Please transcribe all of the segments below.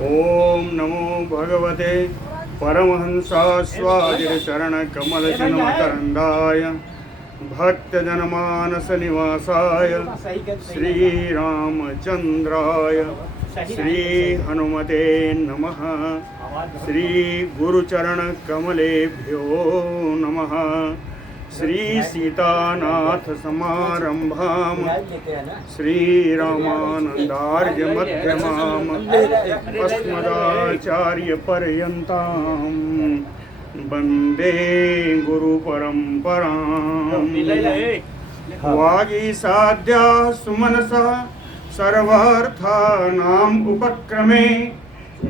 ओम नमो भगवते परमहंसास्वादिचरणकमलजन्मकरन्दाय भक्तजनमानसनिवासाय श्रीरामचन्द्राय श्रीहनुमते नमः। श्रीगुरुचरणकमलेभ्यो नमः। श्री सीतानाथ समारंभाम श्रीरामानंदार्य मध्यमाम अस्मदाचार्य पर्यंताम वंदे गुरु परंपराम। वागीसाद्या सुमनसः सर्वार्थानां उपक्रमे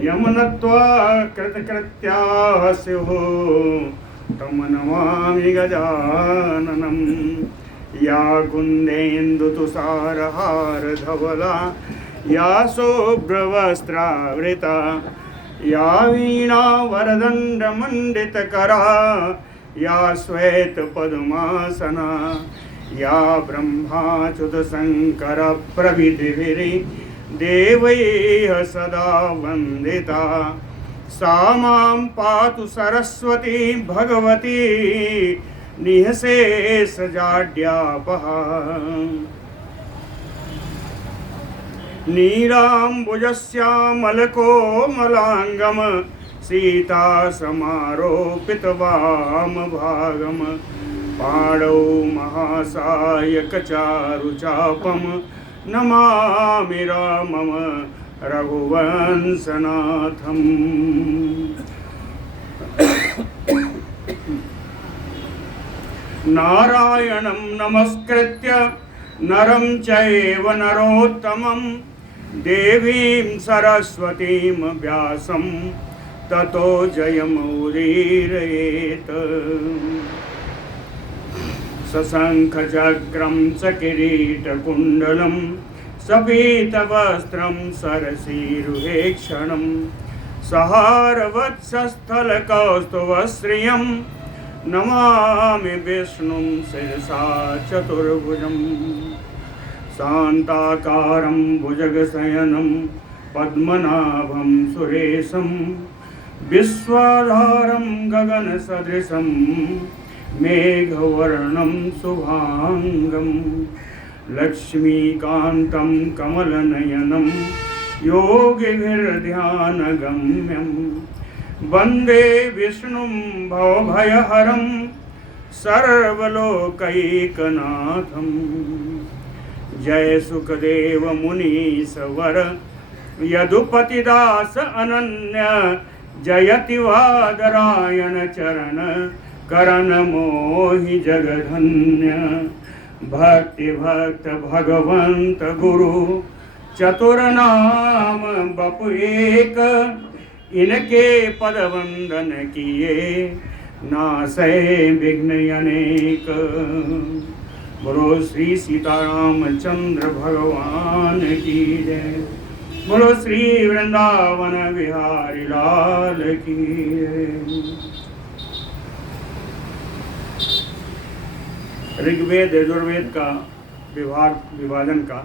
यमनत्वा कृतकृत्याः स्युः तम नमामि गजाननं। या कुन्देन्दुतुषारहारधवला या शुभ्रवस्त्रावृता या वीणावरदण्डमण्डितकरा या श्वेतपद्मासना या ब्रह्माच्युतशङ्करप्रभृतिभिर्देवैः सदा वन्दिता सा मां पातु सरस्वती भगवती निःशेषजाड्यापहा। नीलाम्बुजश्यामलकोमलाङ्गं सीतासमारोपितवामभागं पाणौ महासायकचारुचापं नमामि रामं रघुवंशनाथम्। नारायणं नमस्कृत्य नरं चैव नरोत्तमं देवीं सरस्वतीं व्यासं ततो जयमुदीरयेत्। सशङ्खचक्रं च किरीटकुण्डलं सपीतवस्त्रं सरसीरुहेक्षणं सहारवत्सस्थलकौस्तुभश्रियं नमामि विष्णुं शिरसा चतुर्भुजं। शान्ताकारं भुजगशयनं पद्मनाभं सुरेशं विश्वाधारं गगनसदृशं मेघवर्णं शुभाङ्गं लक्ष्मीकान्तं कमलनयनं योगिभिर्ध्यानगम्यं वन्दे विष्णुं भवभयहरं सर्वलोकैकनाथं। जय सुखदेव मुनीश्वर यदुपतिदास अनन्य जयति वादरायण चरण करण मोहि जगधन्य। भक्ति भक्त भगवंत गुरु चतुर नाम बपु एक इनके पद वंदन किए नासै विघ्न अनेक। बोलो श्री सीतारामचंद्र भगवान की जय। बोलो श्री वृंदावन बिहारी लाल की जय। ऋग्वेद यजुर्वेद का विभाजन का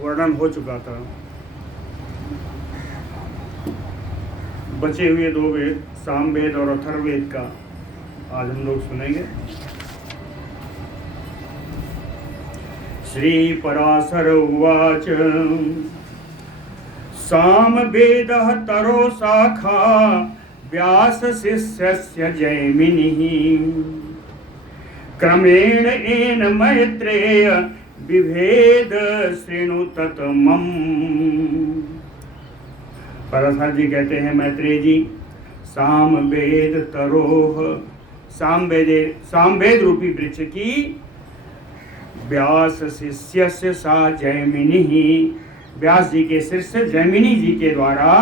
वर्णन हो चुका था। बचे हुए दो वेद सामवेद और अथर्ववेद का आज हम लोग सुनेंगे। श्री पराशर उवाच सामवेदः तरो शाखा व्यास शिष्यस्य जैमिनिः क्रमेण एन मैत्रेय विभेद शृणु ततमम्। पराशर जी कहते हैं मैत्रेय जी सामवेद तरोह सामवेद रूपी वृक्ष की व्यास शिष्यस्य सा जैमिनी व्यास जी के शिष्य जैमिनी जी के द्वारा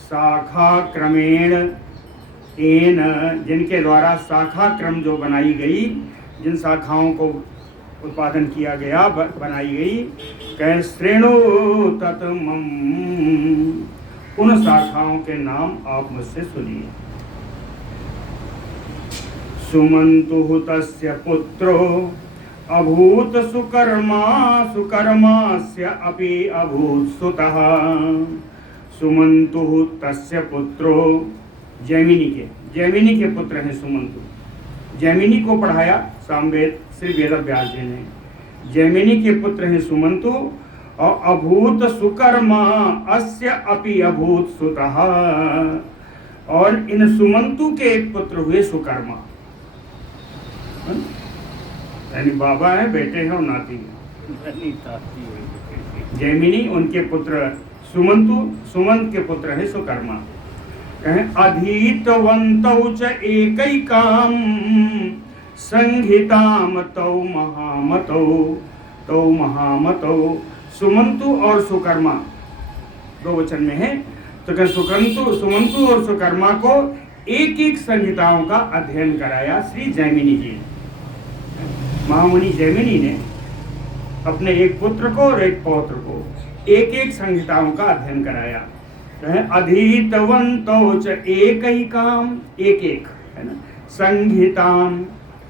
शाखा क्रमेण एन जिनके द्वारा शाखा क्रम जो बनाई गई जिन शाखाओं को उत्पादन किया गया बनाई गई कह श्रेणु ततमम् उन शाखाओं के नाम आप मुझसे सुनिए। सुमंतु तस्य पुत्रो अभूत सुकर्मा सुकर्मास्य अपि अभूत सुतः सुमंतु तस्य पुत्रो, जैमिनी के पुत्र हैं सुमंतु। जैमिनी को पढ़ाया सामवेद श्री वेद व्यास जी ने। जैमिनी के पुत्र हैं सुमंतु। और अभूत सुकर्मा अस्य अपि अभूत सुतः, और इन सुमंतु के एक पुत्र हुए सुकर्मा, यानी बाबा है, बेटे हैं और नाती है। जैमिनी उनके पुत्र सुमंतु, सुमंत के पुत्र है सुकर्मा। अधीतवन्तौ च एकैकां संहिताम तौ महामतौ। सुमंतु और सुकर्मा दो वचन में है, तो क्या सुमंतु और सुकर्मा को एक एक संहिताओं का अध्ययन कराया श्री जैमिनी जी ने। महामुनि जैमिनी ने अपने एक पुत्र को और एक पौत्र को एक एक संहिताओं का अध्ययन कराया। अधीतवन्तौ च एकैकाम, एक है ना, संहिताम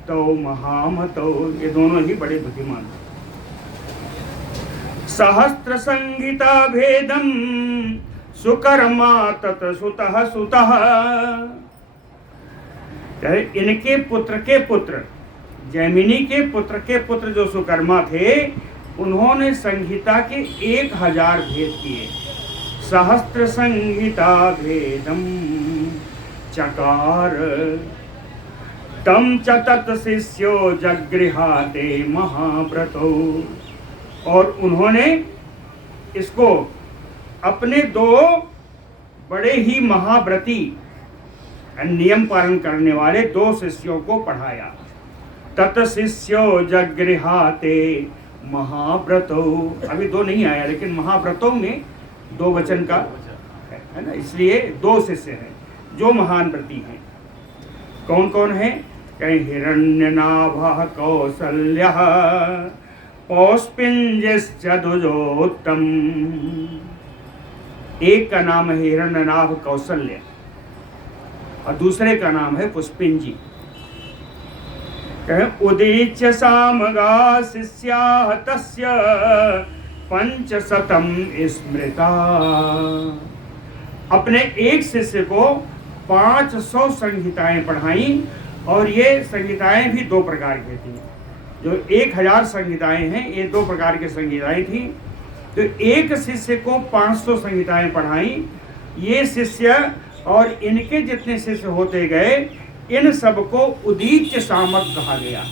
तौ महामतौ, ये दोनों ही बड़े बुद्धिमान। सहस्त्र संहिता भेदम सुकर्मा तत सुतः। इनके पुत्र के पुत्र, जैमिनी के पुत्र जो सुकर्मा थे, उन्होंने संहिता के 1000 भेद किए। सहस्त्र संहिता भेदम चकार तम च तत् शिष्यो जगृहाते महाव्रतो, और उन्होंने इसको अपने 2 बड़े ही महाव्रती नियम पालन करने वाले 2 शिष्यों को पढ़ाया। तत् शिष्यो जगृहाते महाव्रतो, अभी 2 नहीं आया, लेकिन महाव्रतों में 2 वचन का है ना, इसलिए 2 शिष्य हैं जो महान व्रती हैं। कौन कौन है? कहीं हिरण्यनाभः कौसल्यः पौष्पिंजश्च द्विजोत्तम। एक का नाम है हिरण्यनाभ कौसल्य और दूसरे का नाम है पुष्पिंजी। उदीच्य सामगा शिष्याः तस्य 500 स्मृता। अपने एक शिष्य को 500 संहिताएं पढ़ाई, और ये संहिताएं भी 2 प्रकार की थी। जो 1000 संहिताएं हैं, ये 2 प्रकार की संहिताएं थी। तो एक शिष्य को 500 संहिताएं पढ़ाई। ये शिष्य और इनके जितने शिष्य होते गए, इन सबको उदीच्य सामक कहा गया।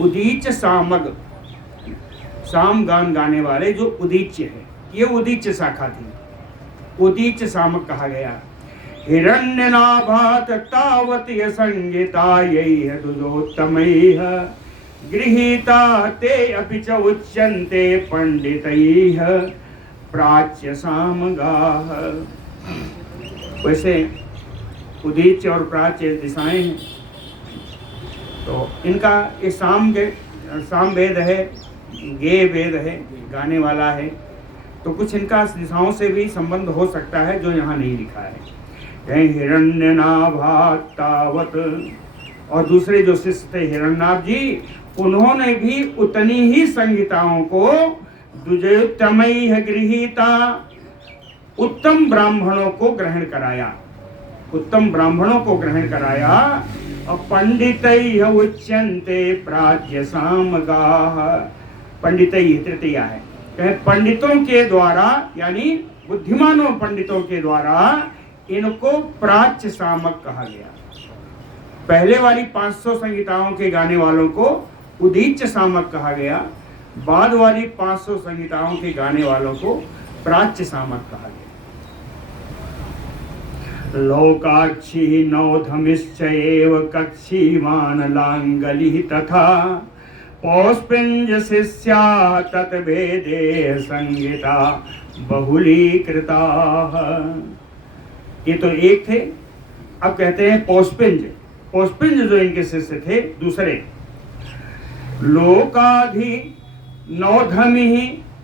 उदीच्य सामक, साम गान गाने वाले जो उदीच्य है, ये उदीच्य शाखा थी, उदीच्य सामक कहा गया। हिरण्यनाभात तावत संहिता यैह द्विजोत्तमैः गृहीता ते अपि च उच्यन्ते पंडितैः प्राच्य सामगाः। वैसे उदीच्य और प्राच्य दिशाएं हैं, तो इनका ये साम वेद है, गे वेद है, गाने वाला है, तो कुछ इनका दिशाओं से भी संबंध हो सकता है जो यहाँ नहीं लिखा है। कहीं हिरण्यनाभात तावत, और दूसरे जो शिष्य थे हिरण्यनाभ जी, उन्होंने भी उतनी ही संहिताओं को द्विजोत्तमैः गृहीता, उत्तम ब्राह्मणों को ग्रहण कराया, उत्तम ब्राह्मणों को ग्रहण कराया। और पंडितैः उच्यन्ते प्राच्य सामगाः, पंडितैः तृतीया है, कहे पंडितों के द्वारा, यानी बुद्धिमानों पंडितों के द्वारा इनको प्राच्य सामक कहा गया। पहले वाली 500 संहिताओं के गाने वालों को उदीच्य सामक कहा गया, बाद वाली 500 संहिताओं के गाने वालों को प्राच्य सामक कहा गया। लोकाक्षी नौधमिश्च एव कक्षीवान लांगलिः तथा पौष्पिंज शिष्या तत्वेदे संहिता बहुलीकृता। ये तो एक थे, अब कहते हैं पौष्पिंज। पौष्पिंज जो इनके शिष्य थे दूसरे, लोकाधि नौधमिः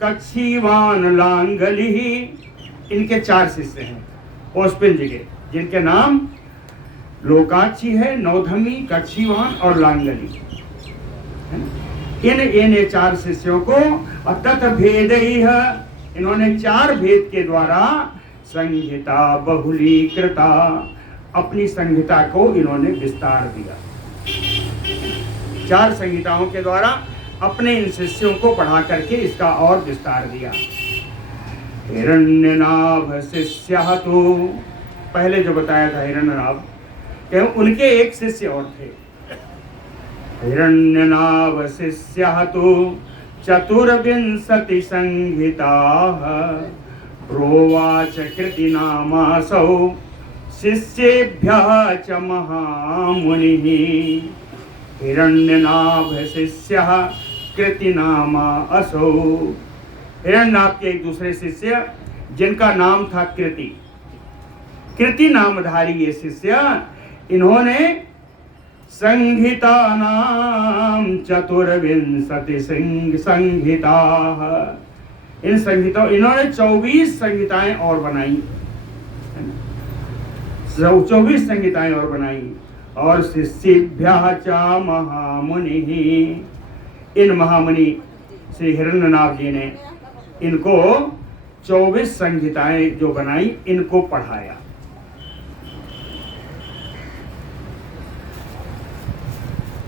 कक्षीवान लांगलिः, इनके 4 शिष्य हैं पौष्पिंज के, जिनके नाम लोकाक्षी है, नौधमी, कक्षीवान और लांगली। इन 4 शिष्यों को तत् भेदैः, इन्होंने 4 भेद के द्वारा संहिता बहुलीकृता, अपनी संहिता को इन्होंने विस्तार दिया। 4 संहिताओं के द्वारा अपने इन शिष्यों को पढ़ा करके इसका और विस्तार दिया। हिरण्यनाभ शिष्यः तो पहले जो बताया था हिरण्यनाभ, उनके एक शिष्य और थे। हिरण्यनाभ शिष्यः तो चतुर्विंशति संहिताः प्रोवाच कृतिनामासौ शिष्येभ्यः च महामुनिः। हिरण्यनाभ शिष्यः कृतिनामा असौ। हिरण्यनाभ के एक दूसरे शिष्य जिनका नाम था कृति नामधारी ये शिष्य, इन्होंने संहिता नाम चतुर्विंशति संहिता, इन संहिताओं इन्होंने 24 संहिताएं और बनाई, 24 संहिताएं और बनाई। और शिष्येभ्यः च महामुनिः, इन महामुनि श्री हिरण्यनाभ जी ने इनको 24 संहिताएं जो बनाई इनको पढ़ाया।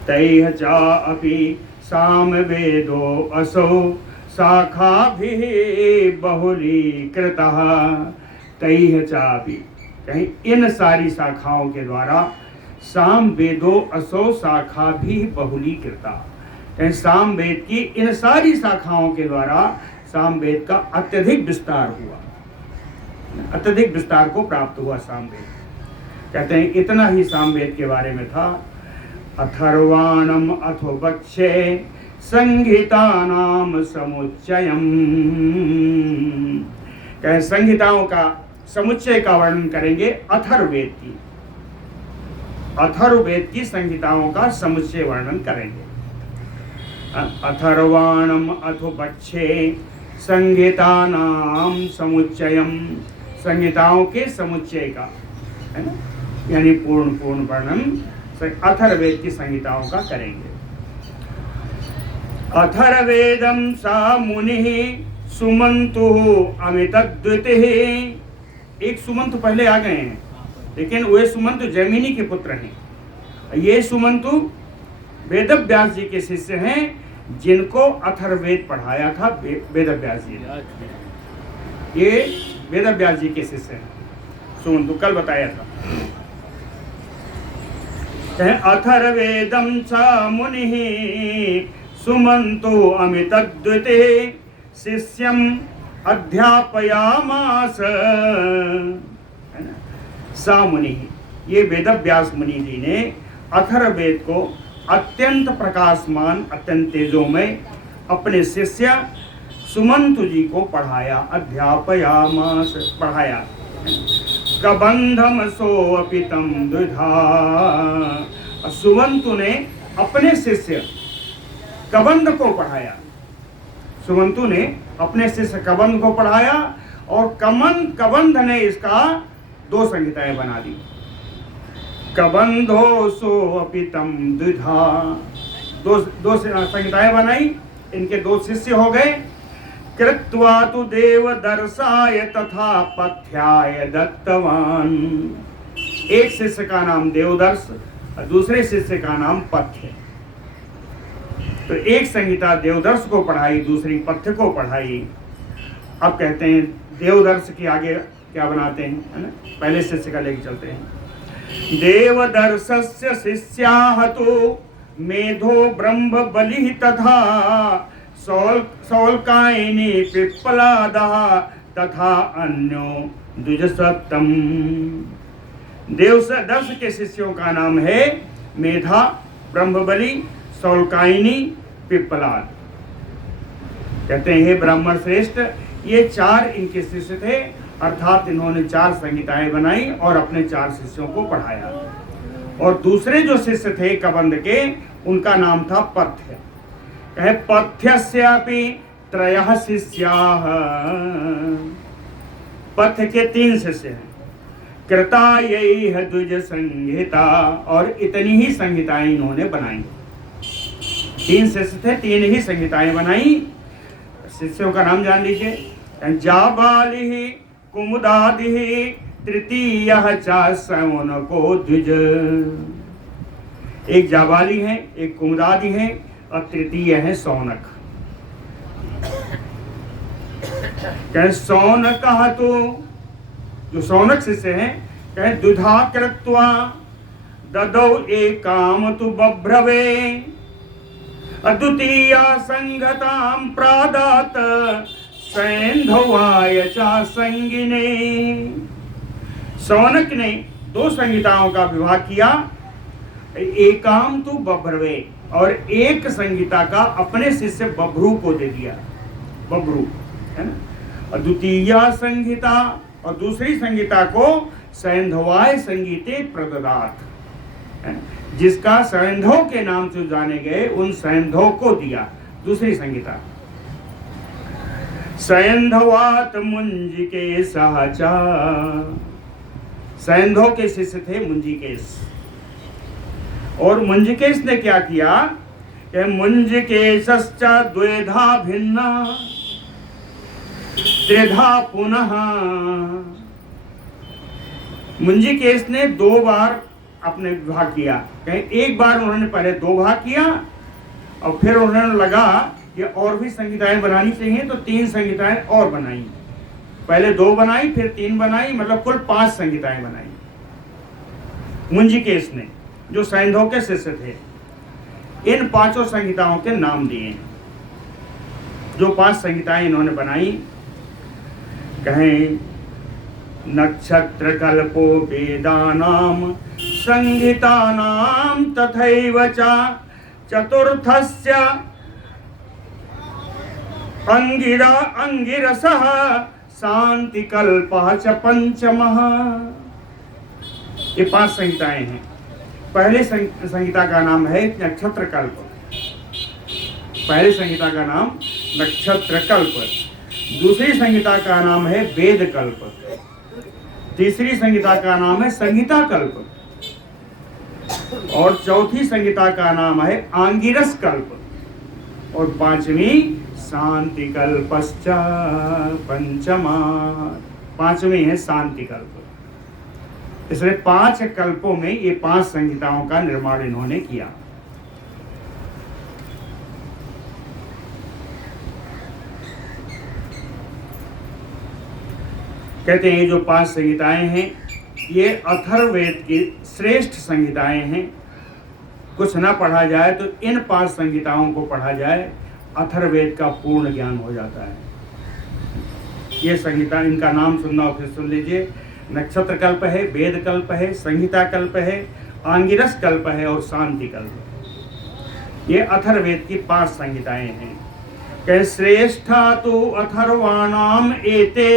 तैः च अपि सामवेदो असौ शाखाभिः बहुलीकृतः। तैः च अपि, कहीं इन सारी शाखाओं के द्वारा, साम वेदो असौ शाखा भी बहुलीकृता, साम वेद की इन सारी शाखाओं के द्वारा साम वेद का अत्यधिक विस्तार हुआ, अत्यधिक विस्तार को प्राप्त हुआ साम वेद। कहते हैं इतना ही साम वेद के बारे में था। अथर्वाणम अथो बक्षे संहितानाम समुच्चयम, कहे संहिताओं का समुच्चय का वर्णन करेंगे। अथर्ववेद की, अथर्ववेद की संहिताओं का समुच्चय वर्णन करेंगे। अथर्वाणम अथो बक्षे संहितानाम समुच्चयम, संहिताओं के समुच्चय का, है ना, यानी पूर्ण वर्णन अथर्ववेद की संहिताओं का करेंगे। अथर्ववेदम सा मुनिः सुमंतुः अमितद्वितिः। एक सुमंतु पहले आ गए हैं, लेकिन वे सुमंतु जैमिनी के पुत्र हैं। ये सुमंतु वेदव्यास जी के शिष्य हैं, जिनको अथर्ववेद पढ़ाया था वेदव्यास जी ने। ये वेदव्यास जी के शिष्य हैं सुमंतु, कल बताया था। अथर्ववेदम च मुनिः सुमंतो अमितद्वितिः शिष्यम अध्यापयामास। सा मुनि, ये वेदव्यास मुनि जी ने अथर्ववेद को अत्यंत प्रकाशमान, अत्यंत तेजोमय अपने शिष्य सुमंतु जी को पढ़ाया। अध्यापयामास, पढ़ाया। कबंधम सोअपितम द्विधा, सुमंतु ने अपने शिष्य कबंध को पढ़ाया। सुमंतु ने अपने शिष्य कबंध को पढ़ाया और कबंध ने इसका 2 संहिताएं बना दी। कबंधो सोअपितम द्विधा, 2 संहिताएं बनाई। इनके 2 शिष्य हो गए। कृत्वा तु देवदर्शाय तथा पथ्याय दत्तवान। एक शिष्य का नाम देवदर्श और दूसरे शिष्य का नाम पथ्य। तो एक संहिता देवदर्श को पढ़ाई, दूसरी पथ्य को पढ़ाई। अब कहते हैं देवदर्श के आगे क्या बनाते हैं, है ना, पहले शिष्य का लेके चलते हैं। देवदर्शस्य शिष्याः तो मेधो ब्रह्म बलिः तथा सौल्कायिनी पिप्पलादः तथा अन्यो द्विजसप्तम। देवदर्श के शिष्यों का नाम है मेधा, ब्रह्मबली, सौल्कायिनी, पिप्पलाद। कहते हैं हे ब्राह्मण श्रेष्ठ, ये 4 इनके शिष्य थे, अर्थात इन्होंने 4 संहिताएं बनाई और अपने 4 शिष्यों को पढ़ाया। और दूसरे जो शिष्य थे कबंध के, उनका नाम था पथ्य। कहे पथ्यस्यापि 3 शिष्याः। पथ्य के 3 शिष्य हैं। कृतायैः द्विज संहिता, और इतनी ही संहिताएं इन्होंने बनाई। 3 शिष्य थे, 3 ही संहिताएं बनाई। शिष्यों का नाम जान लीजिए। जाबालिः कुमुदादि तृतीय चा शौनको द्विज। एक जाबाली है, एक कुमुदादि है और तृतीय है शौनक। कहे शौनक तो जो शौनक शिष्य है, कहे दुधा कृत्वा ददौ एकाम तु बभ्रवे अद्वितीया संगताम प्रादात सैंधवाय चा संगिने। शौनक ने 2 संहिताओं का विवाह किया, एकाम तु बभ्रवे, और एक संहिता का अपने शिष्य बभ्रू को दे दिया। बभ्रू है ना। द्वितीया संहिता और दूसरी संहिता को सैंधवाय संगीते प्रददात, जिसका सैंधव के नाम से जाने गए उन सैंधव को दिया दूसरी संहिता। सैंधवात मुंजिके सहचा, सैंधव के शिष्य थे मुंजिकेश। और मुंजिकेश ने क्या किया कि मुंजिकेशश्च द्वेधा भिन्ना त्रिधा पुनः। मुंजिकेश ने 2 बार अपने विवाह किया। कहीं एक बार उन्होंने पहले 2 भाग किया और फिर उन्होंने लगा कि और भी संहिताएं बनानी चाहिए, तो 3 संहिताएं और बनाई। पहले 2 बनाई, फिर 3 बनाई, मतलब कुल 5 संहिताएं बनाई मुंजिकेश ने, जो सैंधव के शिष्य थे। इन 5 संहिताओं के नाम दिए। जो 5 संहिताएं इन्होंने बनाई, कहें नक्षत्र कल्पो वेदानाम संहितानाम तथैव च चतुर्थस्य अंगिरसः शांति कल्पः च पंचमः। ये 5 संहिताएं हैं। पहले संहिता का नाम है नक्षत्र कल्प। पहले संहिता का नाम नक्षत्र कल्प, दूसरी संहिता का नाम है वेद कल्प, तीसरी संहिता का नाम है संहिता कल्प, और चौथी संहिता का नाम है आंगिरस कल्प, और 5वीं शांति कल्पश्च पंचमा। 5वीं है शांति कल्प। इसलिए 5 कल्पों में ये 5 संहिताओं का निर्माण इन्होंने किया। कहते हैं ये जो 5 संहिताएं हैं, ये अथर्ववेद की श्रेष्ठ संहिताएं हैं। कुछ ना पढ़ा जाए तो इन 5 संहिताओं को पढ़ा जाए, अथर्ववेद का पूर्ण ज्ञान हो जाता है। ये संहिता, इनका नाम सुनना हो फिर सुन लीजिए। नक्षत्र कल्प है, वेद कल्प है, संहिता कल्प है, आंगिरस कल्प है और शांति कल्प। ये अथर्ववेद की 5 संहिताएं हैं। कह श्रेष्ठा तो अथर्वाणाम एते,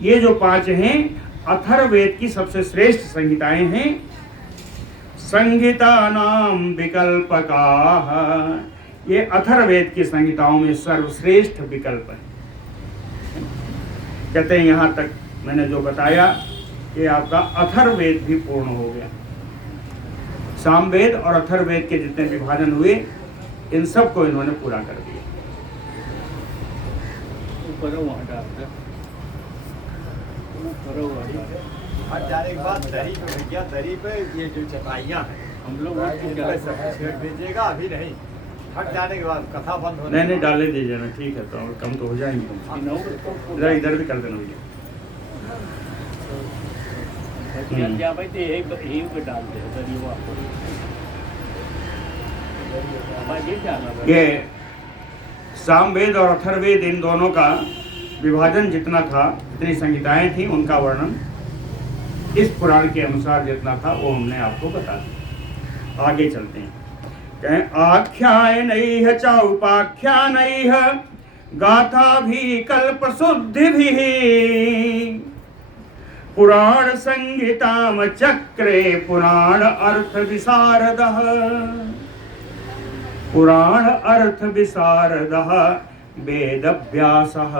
ये जो 5 हैं अथर्ववेद की सबसे श्रेष्ठ संहिताएं हैं। संहिता नाम विकल्पकाः, ये अथर्ववेद की संहिताओं में सर्वश्रेष्ठ विकल्प है। कहते हैं यहाँ तक मैंने जो बताया कि आपका अथर्ववेद भी पूर्ण हो गया। सामवेद और अथर्ववेद के जितने विभाजन हुए, इन सब को इन्होंने पूरा कर दिया। जाने के बाद दही पे भैया, दही पे ये जो चटाइयाँ हैं हम लोग छेड़ दीजिएगा, अभी नहीं, हट जाने के बाद कथा बंद होने नहीं डाले दीजिए ना, ठीक है, तो कम तो हो जाएंगे। इधर भी कर देना भैया। ये सामवेद और अथर्ववेद, इन दोनों का विभाजन जितना था, जितनी संहिताएं थी, उनका वर्णन इस पुराण के अनुसार जितना था वो हमने आपको बता दिया। आगे चलते हैं। कहें आख्यानैः च उपाख्यानैः गाथा भी कल्प शुद्धि भी पुराण संहिताम चक्रे पुराण अर्थ विशारदः, पुराण अर्थ विशारदः वेदव्यासः,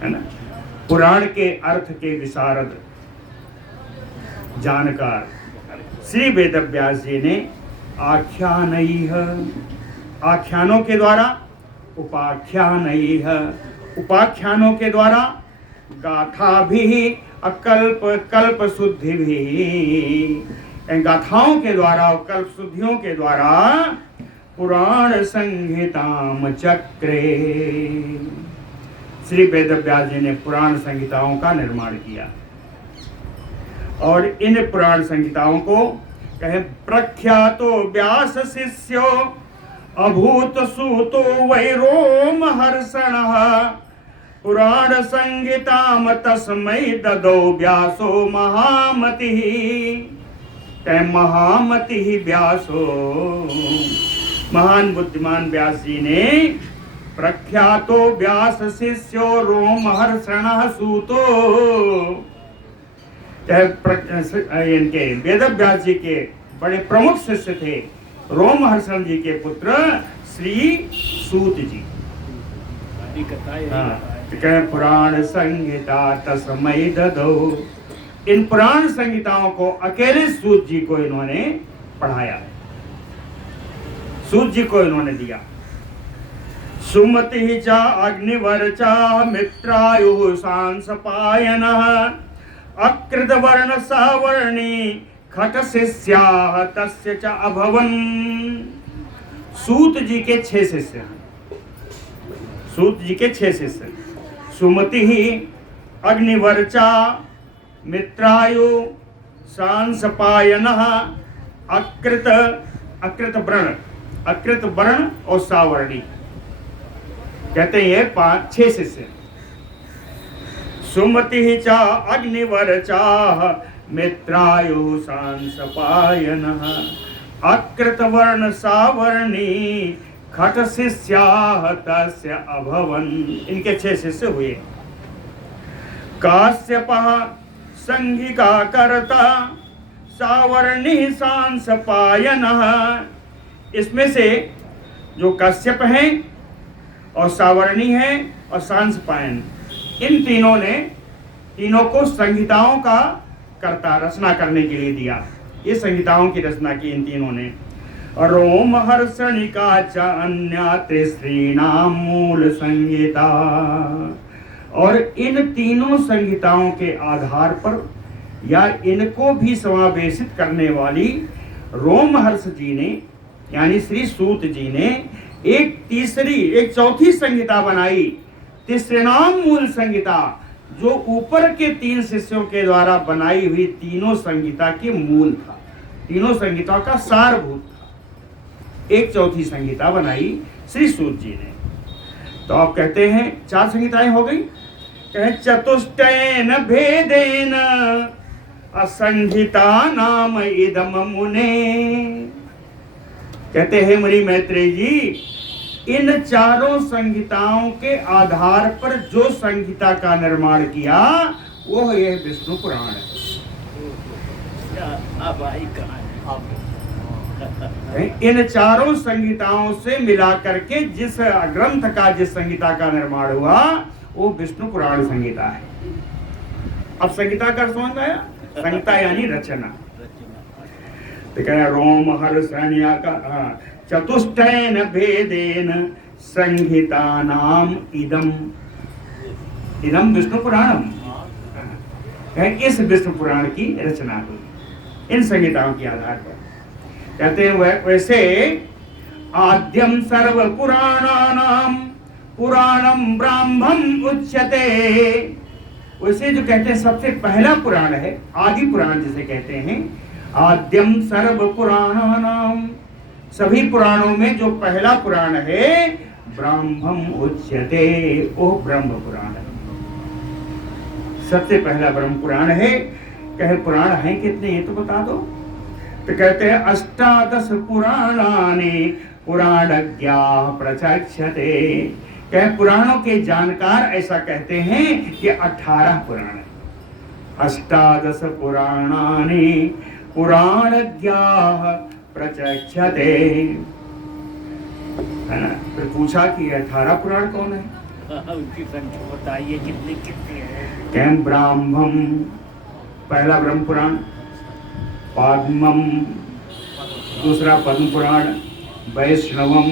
है ना। पुराण के अर्थ के विशारद जानकार श्री वेदव्यास जी ने आख्यानैः, आख्यानों के द्वारा, उपाख्यानैः उपाख्यानों के द्वारा, गाथा भी, अकल्प कल्प शुद्धि भी, गाथाओं के द्वारा और कल्प शुद्धियों के द्वारा पुराण संहिताम चक्रे, श्री वेद व्यास जी ने पुराण संहिताओं का निर्माण किया। और इन पुराण संहिताओं को कहे प्रख्यातो व्यास शिष्यो अभूत सूतो वैरोम हर्षण पुराण संहिताम तस्मै ददौ व्यासो महामति, कहे महामति व्यासो, महान बुद्धिमान व्यास जी ने प्रख्यातो व्यास शिष्यो रोम हर्षण सूतो, इनके वेद व्यास जी के बड़े प्रमुख शिष्य थे रोमहर्षण जी के पुत्र श्री सूत जी। पुराण संहिता तस्मै ददौ, इन पुराण संहिताओं को अकेले सूत जी को इन्होंने पढ़ाया, सूत जी को इन्होंने दिया। सुमति चा अग्निवर्चा मित्रायु सांसपायनः अकृत वर्ण सावर्णी खट शिष्या तस्य च अभवन। सूत जी के 6 शिष्य हैं, सूत जी के 6 शिष्य। सुमति ही अग्निवर्चा मित्रायु सांसपायन अकृत, अकृत वर्ण और सावर्णी, कहते हैं ये 5-6 शिष्य। सुमति चा अग्निवर्चा मित्रायु सांसपायन अकृत वर्ण सावर्णी खट शिष्या तस्य अभवन, इनके 6 शिष्य हुए। काश्यपः संघिका कर्ता सावर्णी सांसपायनः, इसमें से जो कश्यप हैं और सावर्णी हैं और सांसपायन, इन तीनों को संहिताओं का कर्ता, रचना करने के लिए दिया। ये संहिताओं की रचना की इन तीनों ने। रोम हर्षणिका च अन्या तिसृणाम मूल संहिता, और इन तीनों संहिताओं के आधार पर या इनको भी समावेशित करने वाली रोमहर्ष जी ने, यानी श्री सूत जी ने एक चौथी संहिता बनाई, तिसृणाम मूल संहिता, जो ऊपर के 3 शिष्यों के द्वारा बनाई हुई तीनों संहिता के मूल था, तीनों संहिता का सारभूत था। एक चौथी संहिता बनाई श्री सूत जी ने। तो आप कहते हैं 4 संहिताएं हो गई। कहे चतुष्टयेन भेदेन असंहिता नाम इदम मुने, कहते हैं मुनि मैत्रेय जी, इन 4 संहिताओं के आधार पर जो संहिता का निर्माण किया वो यह विष्णु पुराण है। इन 4 संहिताओं से मिलाकर के जिस ग्रंथ का, जिस संहिता का निर्माण हुआ वो विष्णु पुराण संहिता है। अब संहिता का समझ आया? संहिता यानी रचना। तो कह रोमहर्षण्या का चतुष्टयेन भेदेन संहितानाम इदम, इदम विष्णु पुराणम, इस विष्णु पुराण की रचना हुई इन संहिताओं के आधार पर। कहते हैं वैसे आद्यम सर्व पुराणानाम पुराणम ब्राह्मण उच्यते, वैसे जो कहते हैं सबसे पहला पुराण है, आदि पुराण जिसे कहते हैं, आद्यम सर्व पुराणानाम, सभी पुराणों में जो पहला पुराण है ब्राह्मण उच्यते, वो ब्रह्म पुराण है। सबसे पहला ब्रह्म पुराण है। कहे पुराण हैं कितने ये तो बता दो। तो कहते हैं अष्टादश पुराणानि पुराणज्ञा प्रचक्षते, कहे पुराणों के जानकार ऐसा कहते हैं कि 18 पुराण है। अष्टादश पुराणानि पुराणज्ञा प्रचक्षते, है ना। फिर पूछा कि 18 पुराण कौन है, उनकी संख्या बताइए कितनी कितनी है। कैम ब्राह्मम पहला ब्रह्म पुराण, पाद्मम दूसरा पद्म पुराण, वैष्णवम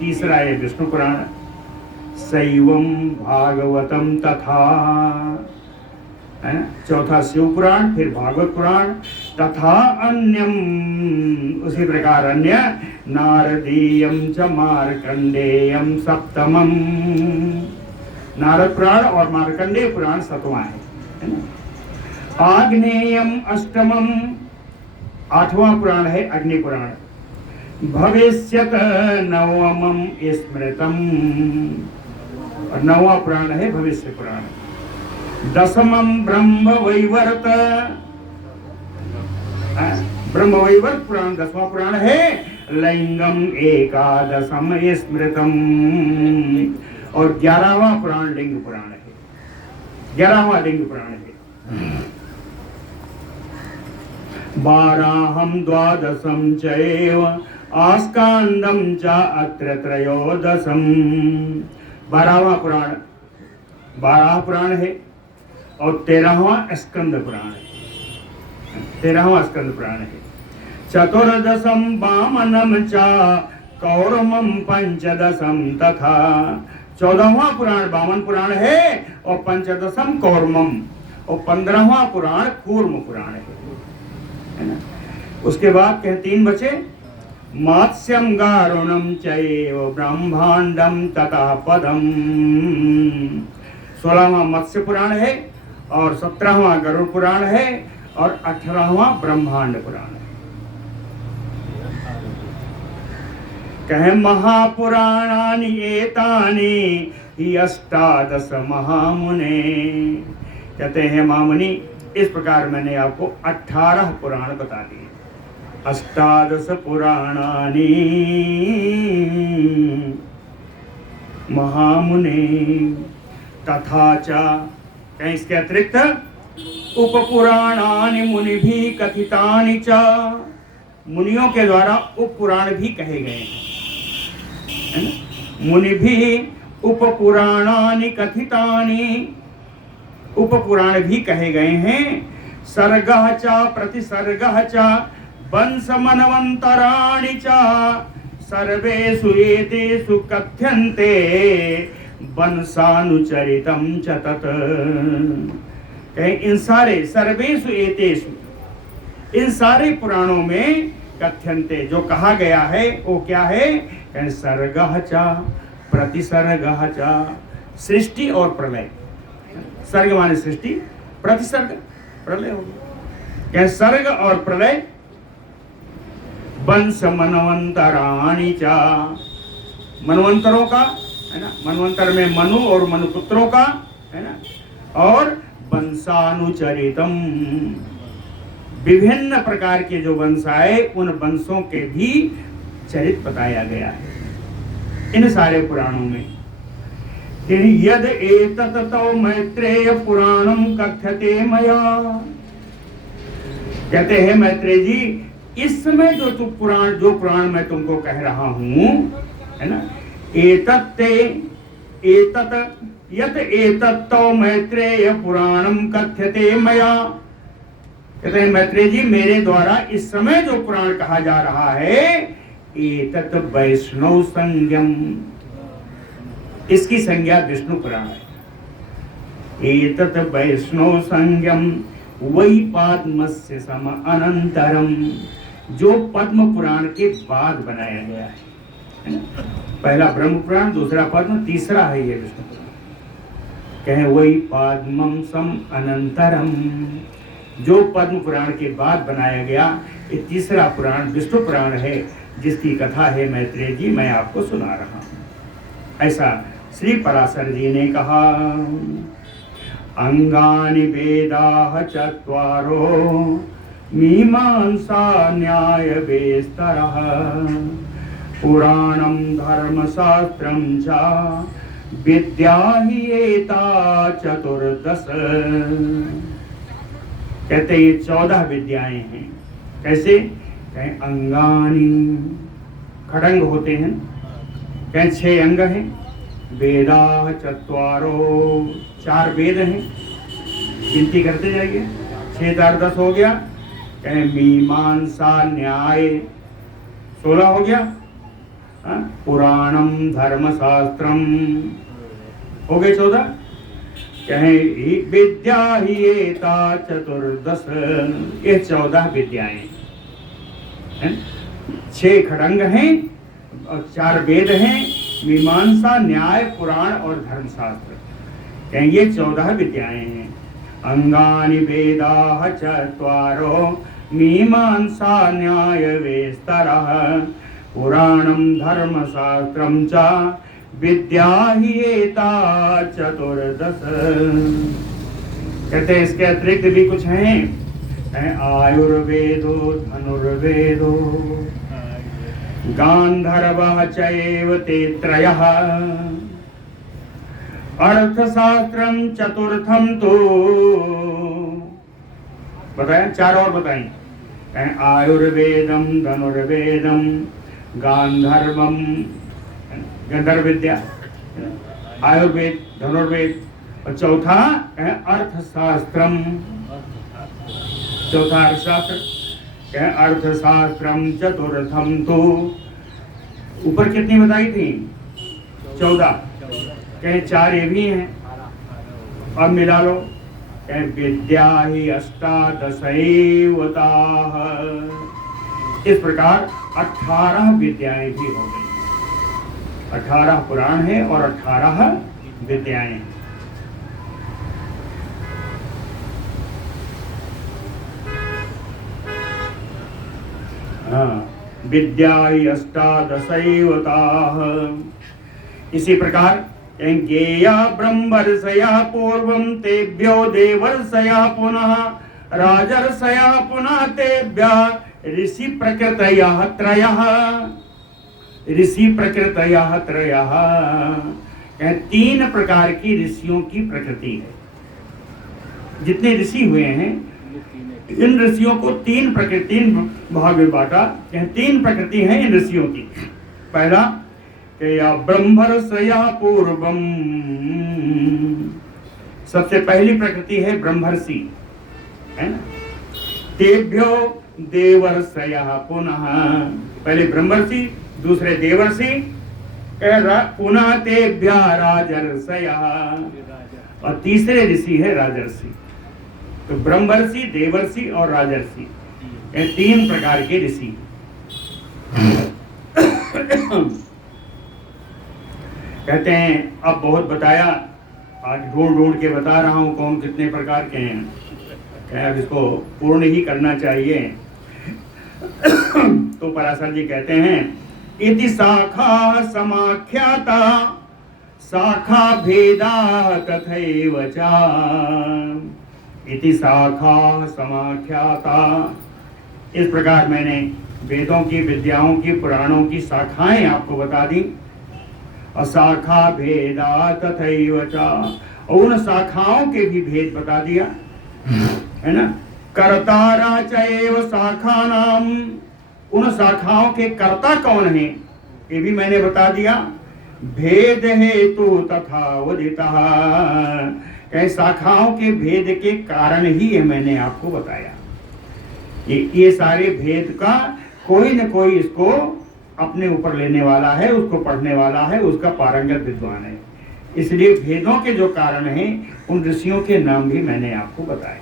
तीसरा है विष्णु पुराण, शैवम भागवतम तथा, है ना, चौथा शिव पुराण, फिर भागवत पुराण, तथा अन्यम उसी प्रकार अन्य, नारदीयम च मार्कंडेयम सप्तमम, नारद पुराण और मार्कंडेय पुराण सतवां है ना। आग्नेयम अष्टमम, आठवां पुराण है अग्नि पुराण। भविष्यत नवमम स्मृतम, और नौवां पुराण है भविष्य पुराण। दसमम ब्रह्म वैवर्त, ब्रह्म वैवर्त पुराण 10वां पुराण है। लिंगम एकादशम स्मृतम, और 11वां पुराण लिंग पुराण है, 11वां लिंग पुराण है। बाराहम द्वादशम चैव आस्कांदम च अत्र त्रयोदशम, 12वां पुराण 12 पुराण है, और 13वां स्कंद पुराण है, 13वां स्कंद पुराण है। चतुर्दशम वामनम च कौरमम पंचदशम तथा, 14वां पुराण वामन पुराण है, और पंचदशम कौरमम, और 15वां पुराण कूर्म पुराण है ना। उसके बाद कहे 3 बचे, मत्स्यम गारुणम चैव ब्रह्मांडम तथा पदम, 16वां मत्स्य पुराण है, और 17वां गरुड़ पुराण है, और 18वां ब्रह्मांड पुराण है। कहे महापुराणानि एतानि ही अष्टादश महामुने, कहते हैं महामुनि इस प्रकार मैंने आपको 18 पुराण बता दिए। अष्टादश पुराणानि महामुने तथा च, कहीं इसके अतिरिक्त उपपुराणानि मुनिभिः कथितानि च, मुनियों के द्वारा उपपुराण भी कहे गए हैं, मुनिभिः उपपुराणानि कथितानि, उपपुराण भी कहे गए हैं। सर्गः च प्रतिसर्गः च वंशमन्वन्तराणि च सर्वेषु एतेषु कथ्यन्ते वंशानुचरितं च तत्, इन सारे सर्वेषु एतेषु, इन सारे पुराणों में कथ्यन्ते जो कहा गया है वो क्या है, सर्गः च प्रतिसर्गः च, सृष्टि और प्रलय। सर्ग माने सृष्टि, प्रतिसर्ग प्रलय हो गया, सर्ग और प्रलय। वंश मनवंतराणि च, मनवंतरों का है ना, मनवंतर में मनु और मनुपुत्रों का है ना, और वंशानुचरितम, विभिन्न प्रकार के जो वंश आए उन वंशों के भी चरित बताया गया है इन सारे पुराणों में। यद एतत् तव मैत्रेय पुराणम कथ्यते मया, कहते हैं मैत्रेय जी इस समय जो पुराण मैं तुमको कह रहा हूं है ना, एतत् यत एतत् तव मैत्रेय पुराणम कथ्यते मया, कहते हैं मैत्रेय जी मेरे द्वारा इस समय जो पुराण कहा जा रहा है, एतत् वैष्णव संज्ञम, इसकी संज्ञा विष्णु पुराण है। एतत् वैष्णव संज्ञम वैपाद्मस्य सम अनंतरम, जो पद्म पुराण के बाद बनाया गया है। पहला ब्रह्म पुराण, दूसरा पद्म, तीसरा है ये विष्णु पुराण। कहें वैपाद्मम सम अनंतरम, जो पद्म पुराण के बाद बनाया गया, ये तीसरा पुराण विष्णु पुराण है, जिसकी कथा है मैत्रेय जी मैं आपको सुना रहा हूं। ऐसा श्री पराशर जी ने कहा। अंगानि वेदाः चत्वारो मीमांसा न्याय वेस्तरः पुराणं धर्मशास्त्रं च विद्या हि एता चतुर्दश। कहते ये 14 विद्याएं हैं। कैसे? कहें अंगानि, खड़ंग होते हैं, कहें 6 अंग हैं। वेदाः चत्वारो, 4 वेद हैं, गिनती करते जाइए, 6 4 10 हो गया। कहें मीमांसा न्याय 16 हो गया। पुराणम धर्मशास्त्रम हो गए 14। कहें विद्या ही एता चतुर्दश, ये 14 विद्याएं हैं। 6 खड़ंग हैं और 4 वेद हैं, मीमांसा, न्याय, पुराण और धर्मशास्त्र। कहें ये 14 विद्याएं हैं। अंगानि वेदाः चत्वारो मीमांसा न्याय वेस्तरः पुराणं धर्मशास्त्रं च विद्या ही एता चतुर्दश। कहते हैं इसके अतिरिक्त भी कुछ हैं। आयुर्वेदो धनुर्वेदो गांधर्वः चैव ते त्रयः अर्थशास्त्रं चतुर्थम तो बताएं, 4 और बताएं। आयुर्वेदम धनुर्वेदम गांधर्वम, गंधर्व विद्या, आयुर्वेद, धनुर्वेद, और चौथा है अर्थशास्त्रम, चौथा अर्थशास्त्र। अर्थशास्त्रम चतुर्थम तो ऊपर कितनी बताई थी? 14। कहे 4 ये भी हैं, अब मिला लो। कहे विद्या ही अष्टादशैवताः, इस प्रकार 18 विद्याएं भी हो गई। 18 पुराण है और 18 विद्याएं। विद्या ही अष्टादशैवताः। इसी प्रकार ज्ञेया ब्रह्मर्षया पूर्वं तेभ्यो देवर्षया पुनः राजर्षया पुनः तेभ्यः ऋषि प्रकृतयः त्रयः। ऋषि प्रकृतयः त्रयः, 3 प्रकार की ऋषियों की प्रकृति है। जितने ऋषि हुए हैं इन ऋषियों को 3 प्रकृति भाग में बांटा। 3 प्रकृति हैं इन ऋषियों की। पहला या ब्रह्मर्षया पूर्वम, सबसे पहली प्रकृति है ब्रह्मर्षि, है ना। तेभ्यो देवर्षया पुनः, पहले ब्रह्मर्षि, दूसरे देवर्षि, पुनः तेभ्यः राजर्षयः, और तीसरे ऋषि है राजर्षि। तो ब्रह्मर्षि, देवर्षि और राजर्षि, ये 3 प्रकार के ऋषि। कहते हैं अब बहुत बताया, आज ढूंढ ढूंढ के बता रहा हूं कौन कितने प्रकार के हैं। अब इसको पूर्ण ही करना चाहिए। तो पराशर जी कहते हैं इति शाखा समाख्याता शाखा भेदा तथैव च। इति शाखा समाख्याता, इस प्रकार मैंने वेदों की, विद्याओं की, पुराणों की शाखाएं आपको बता दी। और शाखा भेदा तथैव च, और उन शाखाओं के भी भेद बता दिया, है ना। कर्तारा चैव शाखा नाम, उन शाखाओं के कर्ता कौन है ये भी मैंने बता दिया। भेद हेतु तथा उदितः, शाखाओं के भेद के कारण ही ये मैंने आपको बताया। ये सारे भेद का कोई न कोई इसको अपने ऊपर लेने वाला है, उसको पढ़ने वाला है, उसका पारंगत विद्वान है। इसलिए भेदों के जो कारण हैं उन ऋषियों के नाम भी मैंने आपको बताए।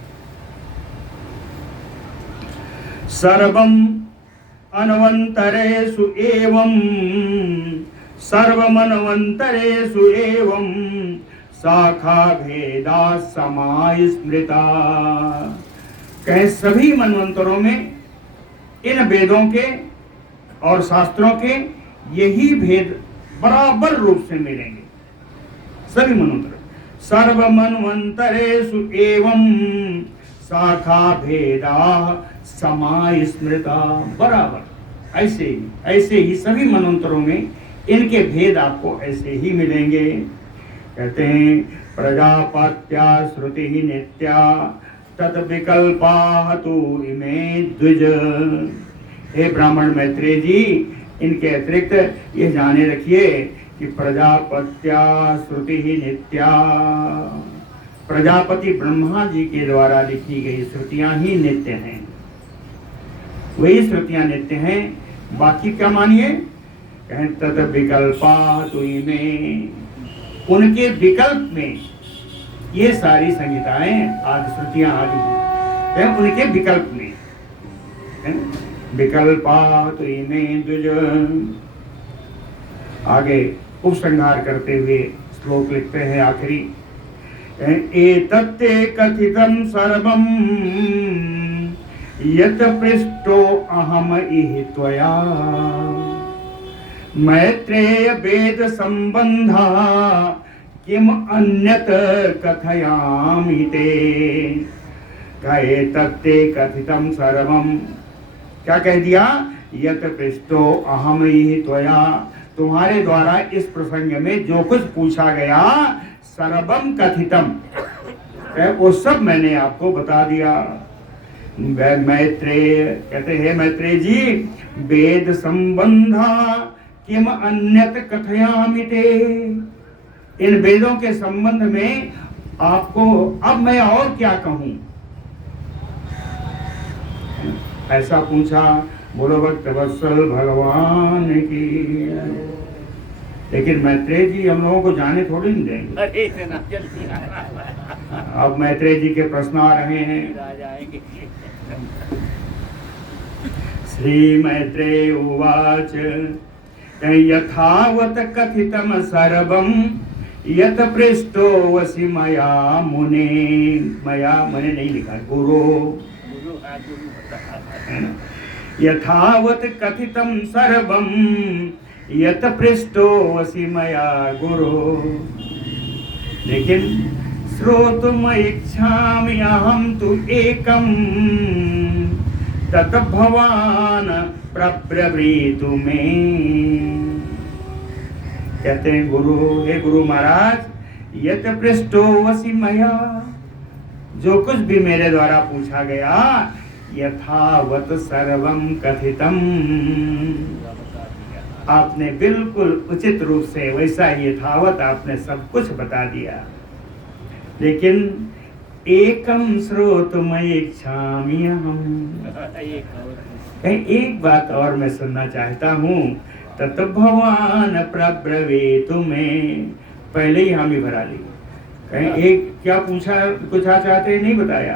सर्वम अन्वंतरेषु एवं सर्वमन्वंतरेषु एवं शाखा भेदा समाय स्मृता। कहे सभी मनवंतरों में इन वेदों के और शास्त्रों के यही भेद बराबर रूप से मिलेंगे। सभी मनवंतर, सर्वमन्वंतरेषु एवं शाखा भेदा समाय स्मृता, बराबर ऐसे ही सभी मनवंतरों में इनके भेद आपको ऐसे ही मिलेंगे। कहते हैं प्रजापत्या श्रुति ही नित्या तद विकल्पा तु इमे द्विज। हे ब्राह्मण मैत्रेय जी, इनके अतिरिक्त ये जाने रखिए कि प्रजापत्या श्रुति ही नित्या, प्रजापति ब्रह्मा जी के द्वारा लिखी गई श्रुतियां ही नित्य हैं, वही श्रुतियां नित्य हैं। बाकी क्या मानिए, कहें तद विकल्पा तु इमे, उनके विकल्प में ये सारी संहिताएं आदि श्रुतियां आदि हैं, उनके विकल्प में है। विकल्पात इमे द्विज। आगे उपसंहार करते हुए श्लोक लिखते हैं आखिरी, एतत्ते कथितं सर्वं यत पृष्टो अहम इह त्वया मैत्रेय वेद संबंधा किम अन्यत कथयामि ते। एतत्ते कथितं सर्वं, क्या कह दिया? यत पृष्टो अहम इह त्वया, तुम्हारे द्वारा इस प्रसंग में जो कुछ पूछा गया, सर्वम कथितम, वो सब मैंने आपको बता दिया। मैत्रेय कहते हैं, मैत्रेय जी, वेद संबंधा किम अन्यत कथयामि ते, इन वेदों के संबंध में आपको अब मैं और क्या कहूं? ऐसा पूछा। बोलो भक्त वत्सल भगवान की। लेकिन मैत्रेय जी हम लोगों को जाने थोड़ी नहीं देंगे। अरे इतना जल्दी अब मैत्रेय जी के प्रश्न आ रहे हैं। जाएंगे। श्री मैत्रेय उवाच यथावत कथितम सर्वम यत पृष्ठो वसि मया मुने। मया मैंने नहीं लिखा, गुरु। यथावत कथितम सर्वम यत पृष्ठो वसि मया गुरु। लेकिन श्रोतुम इच्छामि अहम तु एकम तत भवान प्रब्रवीतु मे। कहते हैं गुरु, हे गुरु महाराज, यत पृष्ठो वसि मया, जो कुछ भी मेरे द्वारा पूछा गया, यथावत सर्वम कथितम, आपने बिल्कुल उचित रूप से वैसा यथावत आपने सब कुछ बता दिया। लेकिन एकम श्रोतुमय इच्छामि अहम्, एक बात और मैं सुनना चाहता हूँ। तत भवान प्रब्रवीतु मे, पहले ही हामी भरा ली। कहीं एक क्या पूछा, कुछ चाहते नहीं बताया।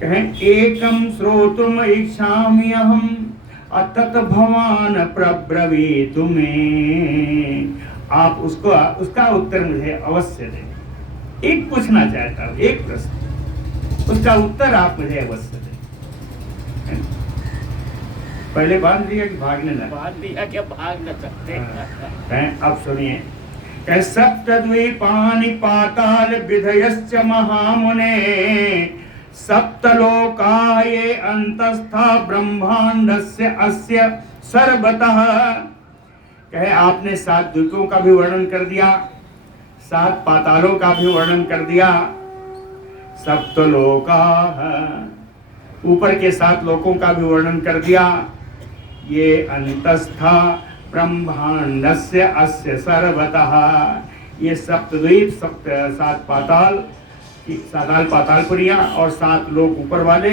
कहें एकम श्रोतुम इच्छामि अहम् अतत भवान प्रब्रवीतु मे, आप उसको उसका उत्तर मुझे अवश्य दें। एक पूछना चाहता हूँ, एक प्रश्न, उसका उत्तर आप मुझे अवश्य दें। पहले बांध दिया कि भागने ना, बांध दिया कि भाग न सकते। अब सुनिए, सप्तद्वीपानि पाताल विधयश्च महामुने सप्तलोका ये अंतस्था ब्रह्मांडस्य अस्य सर्वतः। कहे आपने 7 द्वीपों का भी वर्णन कर दिया, 7 पातालों का भी वर्णन कर दिया। सप्तलोका, ऊपर के 7 लोकों का भी वर्णन कर दिया। ये अंतस्था ब्रह्मांडस्य अस्य सर्वतः, ये सप्तद्वीप, 7 पाताल, 7 पातालपुरियां और 7 लोक ऊपर वाले,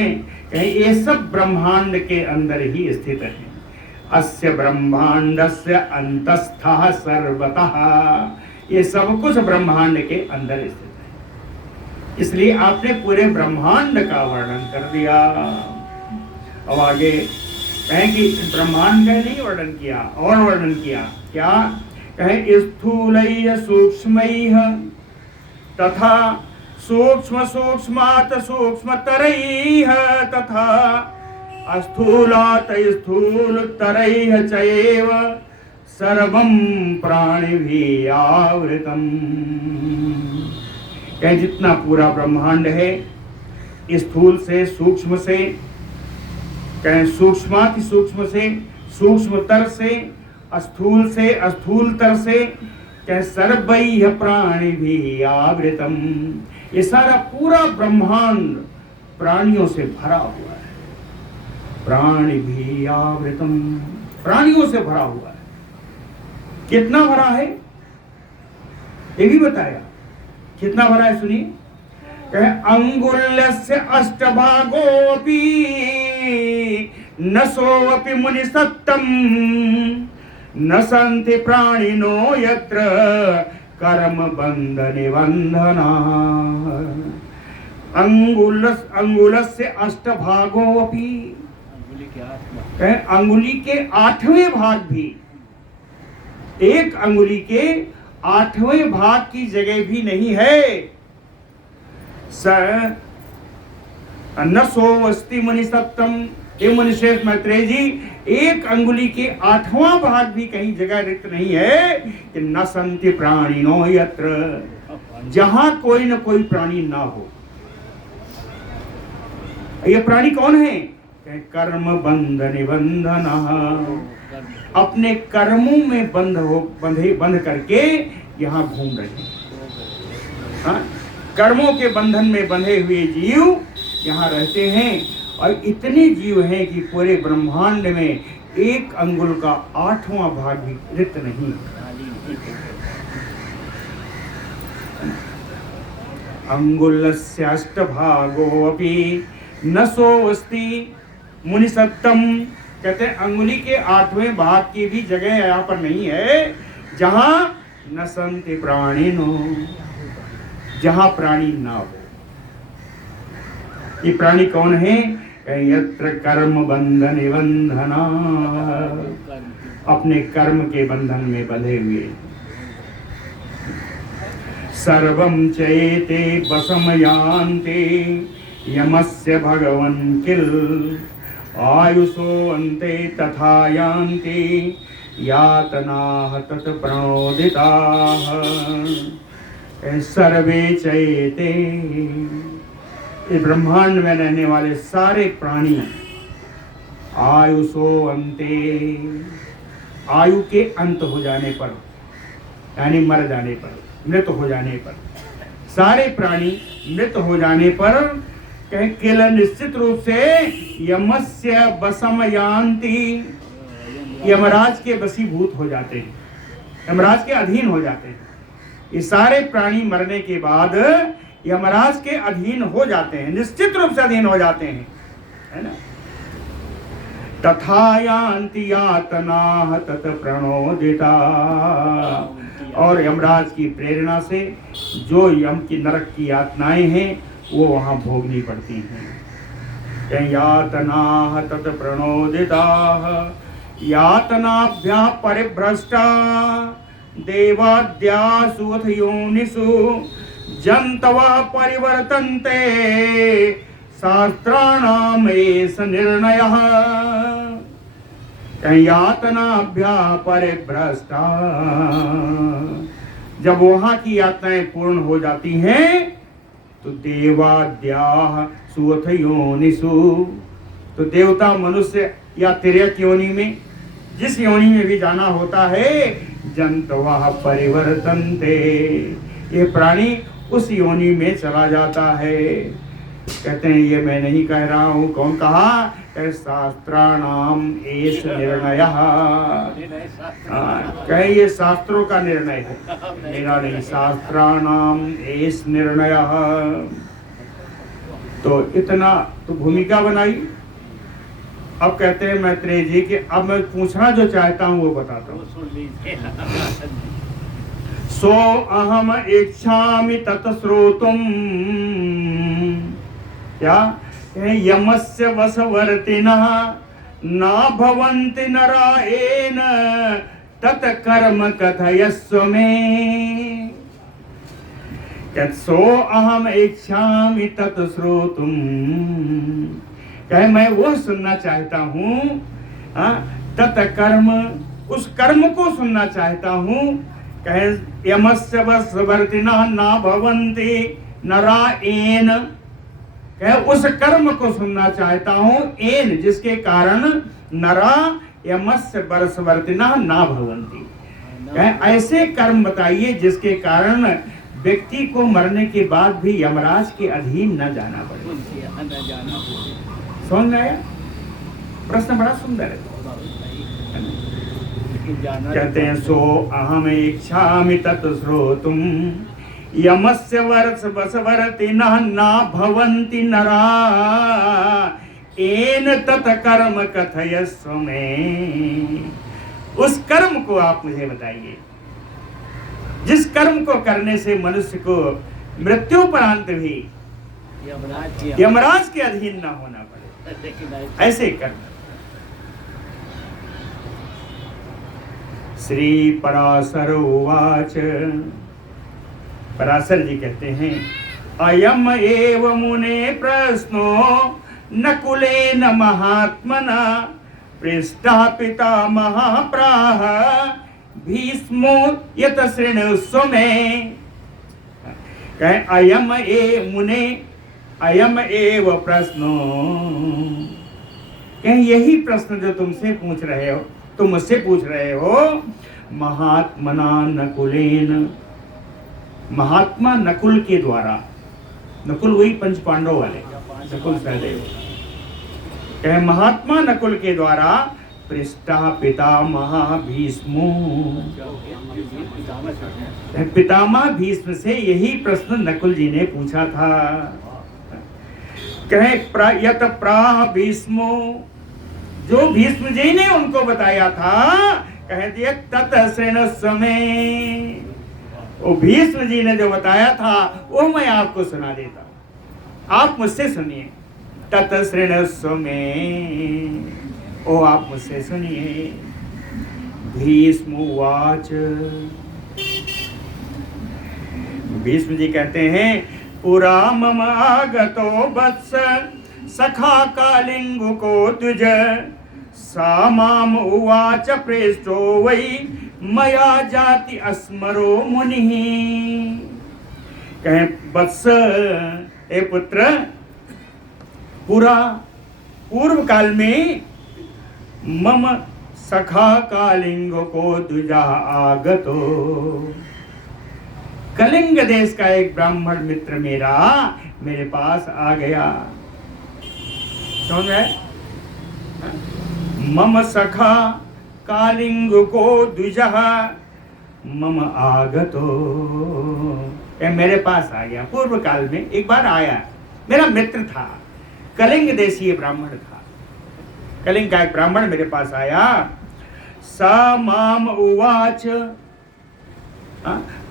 कहीं ये सब ब्रह्मांड के अंदर ही स्थित है। अस्य ब्रह्मांडस्य अंतस्थः सर्वतः, ये सब कुछ ब्रह्मांड के अंदर स्थित है। इसलिए आपने पूरे ब्रह्मांड का वर्णन कर दिया। अब आगे कहें कि ब्रह्मांड का नहीं वर्णन किया, और वर्णन किया क्या? कहें स्थूलैः सूक्ष्मैः तथा सूक्ष्म सूक्ष्मात् सूक्ष्मतरैः तथा अस्थूलात् स्थूलतरैः चैव सर्वं प्राणिभिः आवृतम्। कहें जितना पूरा ब्रह्मांड है, स्थूल से, सूक्ष्म से, कहें सूक्ष्माति सूक्ष्म से, सूक्ष्मतर से, स्थूल से, स्थूलतर से, कहें सर्वैः प्राणिभिः आवृतम्। ये सारा पूरा ब्रह्मांड प्राणियों से भरा हुआ है। प्राणिभिः आवृतम्, प्राणियों से भरा हुआ है। कितना भरा है ये भी बताया। कितना भरा है सुनिए, कहे अंगुल्यस्य अष्टभागोऽपि नसोऽपि मुनिसत्तम न सन्ति प्राणिनो यत्र कर्म बंध निबंधना। अंगुलस्य अष्टभागो अपि, अंगुली के 8 भाग। कहे अंगुली के 8वें भाग भी, एक अंगुली के 8वें भाग की जगह भी नहीं है। स न सो अस्ति मुनि सप्तम। हे मुनिश्रेष्ठ मैत्रेय जी, एक अंगुली के 8वां भाग भी कहीं जगह रिक्त नहीं है कि न संति प्राणिनो यत्र, जहां कोई न कोई प्राणी ना हो। ये प्राणी कौन है? कर्म बंध निबंधना, अपने कर्मों में बंध करके यहाँ घूम रहे हैं। हाँ? कर्मों के बंधन में बंधे हुए जीव यहाँ रहते हैं, और इतने जीव हैं कि पूरे ब्रह्मांड में एक अंगुल का 8वां भाग भी रिक्त नहीं। अंगुलस्य अष्टभागो अपि न सोऽस्ति मुनि सत्तम। कहते हैं अंगुली के 8वें भाग की भी जगह यहाँ पर नहीं है जहां न संति प्राणिनो, जहां प्राणी ना हो। ये प्राणी कौन है? यत्र कर्म बंध निबंधना, अपने कर्म के बंधन में बंधे हुए। सर्वं चैते वशम यान्ते यमस्य भगवन् किल, आयुषो अन्ते तथा यान्ति यातनाः तत् प्रणोदिताः। सर्वे चैते, इस ब्रह्मांड में रहने वाले सारे प्राणी, आयुषो अन्ते, आयु के अंत हो जाने पर, यानी मर जाने पर, मृत हो जाने पर, सारे प्राणी मृत हो जाने पर किल निश्चित रूप से यमस्य वशम यान्ति, यमराज के वशीभूत हो जाते हैं, यमराज के अधीन हो जाते हैं। ये सारे प्राणी मरने के बाद यमराज के अधीन हो जाते हैं, निश्चित रूप से अधीन हो जाते हैं, है ना। तथा यान्ति यातनाः तत् प्रणोदिता, और यमराज की प्रेरणा से जो यम की नरक की यातनाएं हैं वो वहां भोगनी पड़ती हैं। यातनाः तत् प्रणोदिताः यातनाभ्यः परिभ्रष्टा देवाद्यासु अथ योनिषु जन्तवः परिवर्तन्ते शास्त्राणाम् एष निर्णयः। यातनाभ्यः परिभ्रष्टा, जब वहां की यातनाएं पूर्ण हो जाती हैं तो देवाद्याः सुअथ योनिषु, तो देवता मनुष्य या तिर्यक योनि में, जिस योनि में भी जाना होता है, जन्तवः परिवर्तन्ते, ये प्राणी उस योनि में चला जाता है। कहते हैं ये मैं नहीं कह रहा हूँ, कौन कहा? शास्त्राणाम एष निर्णयः, कहे ये शास्त्रों का निर्णय है, मेरा नहीं। शास्त्राणाम एष निर्णयः, तो इतना तो भूमिका बनाई। अब कहते हैं मैत्रेय जी कि अब मैं पूछना जो चाहता हूँ वो बताता हूँ। सो अहम इच्छामि तत् श्रोतुम, क्या? यमस्य वशवर्तिनः न भवन्ति नरायेन तत् कर्म कथयस्व मे। सो अहम इच्छामि तत् श्रोतुम, कहे मैं वो सुनना चाहता हूँ, तत् कर्म, उस कर्म को सुनना चाहता हूँ। कहे यमस्य वशवर्तिनः न भवन्ति नरायेन, कहे उस कर्म को सुनना चाहता हूँ, एन जिसके कारण नरा यमस्य वशवर्तिनः न भवन्ति, कहे ऐसे कर्म बताइए जिसके कारण व्यक्ति को मरने के बाद भी यमराज के अधीन न जाना पड़े। समझ में आया? प्रश्न बड़ा सुंदर है। कहते हैं सो अहम इच्छामि तत् श्रोतुम यमस्य वशवर्तिनः न भवन्ति नरा एन तत् कर्म कथयस्व मे। उस कर्म को आप मुझे बताइए। जिस कर्म को करने से मनुष्य को मृत्युपरांत भी यमराज के अधीन न होना पड़े, ऐसे कर्म। श्री पराशर उवाच, पराशर जी कहते हैं, अयम एव मुने प्रश्नो नकुलेन महात्मना पृष्ठः पितामहः प्राह भीष्मो यत शृणुष्व मे। कहें अयम ए मुने, अयम एव प्रश्नो, कहें यही प्रश्न जो तुमसे पूछ रहे हो, तुम मुझसे पूछ रहे हो, महात्मना नकुलेन, महात्मा नकुल के द्वारा, नकुल वही पंच पांडव वाले, नकुल सहदेव, कहे महात्मा नकुल के द्वारा पृष्ठा पितामह भीष्मो, पितामह भीष्म से यही प्रश्न नकुल जी ने पूछा था। कहे यत प्राह भीष्मो, जो भीष्म जी ने उनको बताया था, कह दिया तत शृणुष्व मे, वो भीष्म जी ने जो बताया था वो मैं आपको सुना देता, आप मुझसे सुनिए। तत शृणुष्व मे, ओ आप मुझसे सुनिए। भीष्म उवाच, भीष्म जी कहते हैं, पुरा मम आगतो वत्स सखा कालिंगु को द्विज, सा माम उवाच प्रेष्ठो वै मया जाति अस्मरो मुनिः। कहें वत्स, ए पुत्र, पुरा पूर्व काल में मम सखा कालिंग को द्विजा आगतो, कलिंग देश का एक ब्राह्मण मित्र मेरा मेरे पास आ गया। समझ में? मम सखा कालिंग को द्विजा मम आगतो, मेरे पास आ गया। पूर्व काल में एक बार आया, मेरा मित्र था, कलिंग देशीय ब्राह्मण था। कलिंग का एक ब्राह्मण मेरे पास आया। सा माम उवाच,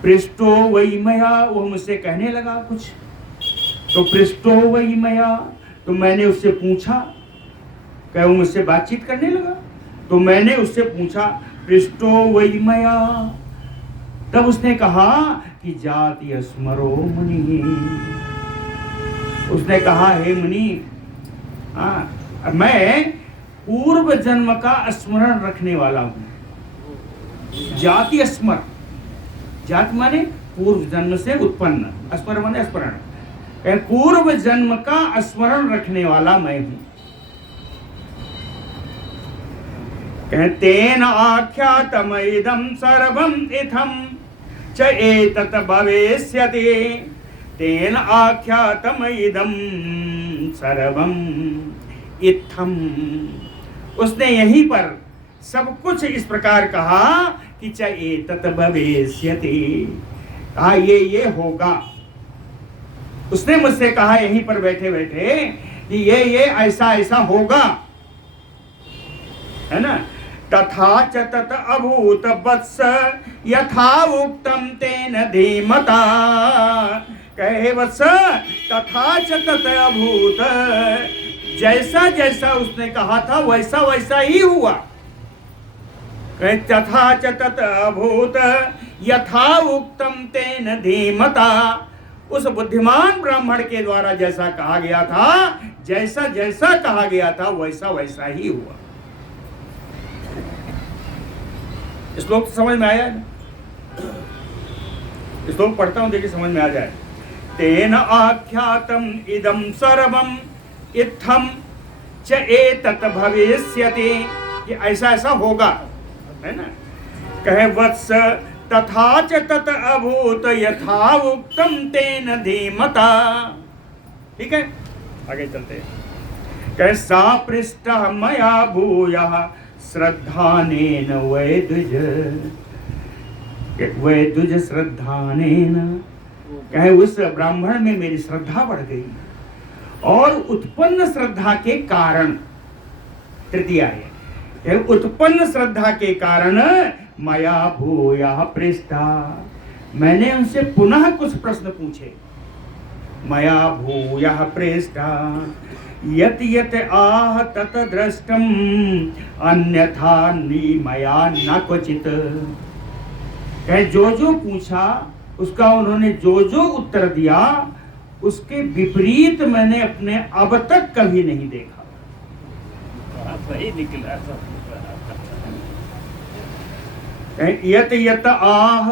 पृष्ठो वै मया, वो मुझसे कहने लगा कुछ, तो पृष्ठो वै मया, तो मैंने उससे पूछा, क्या वो मुझसे बातचीत करने लगा, तो मैंने उससे पूछा पृष्ठो वै मया, तब उसने कहा कि जाति अस्मरो मुनि, उसने कहा हे मुनि, मैं पूर्व जन्म का स्मरण रखने वाला हूं। जाति स्मर, जाति माने पूर्व जन्म से उत्पन्न, स्मर माने स्मरण, पूर्व जन्म का स्मरण रखने वाला मैं हूं। तेन आख्यातमइदं सर्वं इत्थं च एतत् भविष्यति, तेन आख्यातमइदं सर्वं इत्थं, उसने यहीं पर सब कुछ इस प्रकार कहा कि च एतत् भविष्यति, कहा ये होगा। उसने मुझसे कहा यहीं पर बैठे बैठे कि ये ऐसा ऐसा होगा, है ना। तथा च तत् अभूत वत्स यथा उक्तम तेन धीमता, कहे वत्स तथा च तत् अभूत, जैसा जैसा उसने कहा था वैसा वैसा ही हुआ। कहे तथा च तत् अभूत यथा उक्तम तेन धीमता, उस बुद्धिमान ब्राह्मण के द्वारा जैसा कहा गया था, जैसा जैसा कहा गया था वैसा वैसा ही हुआ। श्लोक तो समझ में आया है? श्लोक पढ़ता हूं, देखिए समझ में आ जाए। तेन आख्यातम इदं सर्वम इत्थम च एतत् भविष्यति, कि ऐसा ऐसा होगा, है ना। कहे वत्स तथा च तत् अभूत यथा उक्तम तेन धीमता। ठीक है, आगे चलते हैं। कहे सा पृष्ठः मया भूयः श्रद्धानेन वैद्युज, वैद्युज श्रद्धानेन, कहे उस ब्राह्मण में मेरी श्रद्धा बढ़ गई, और उत्पन्न श्रद्धा के कारण, तृतीया है, उत्पन्न श्रद्धा के कारण मया भूयः पृष्ठा, मैंने उनसे पुनः कुछ प्रश्न पूछे। मया भूयः पृष्टा यत यत आह तत दृष्टम अन्यथा मया न क्वचित। जो जो पूछा उसका उन्होंने जो जो उत्तर दिया उसके विपरीत मैंने अपने अब तक कभी नहीं देखा। वही निकला। यत यत आह,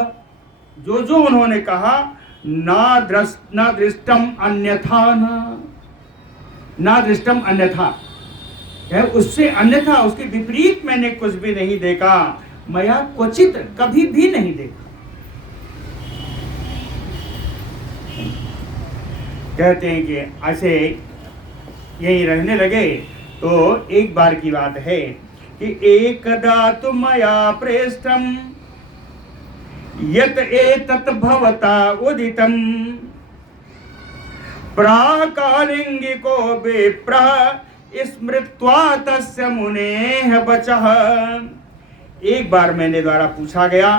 जो जो उन्होंने कहा, ना दृष्टम अन्यथा, ना दृष्टम अन्यथा, उससे अन्यथा उसके विपरीत मैंने कुछ भी नहीं देखा। मया क्वचित, कभी भी नहीं देखा। कहते हैं कि ऐसे यही रहने लगे। तो एक बार की बात है कि एकदा तु मया पृष्टम यत एतत् भवता उदितम प्राकालिंगिको विप्रः स्मृत्वा तस्य मुनेः वचः। एक बार मैंने द्वारा पूछा गया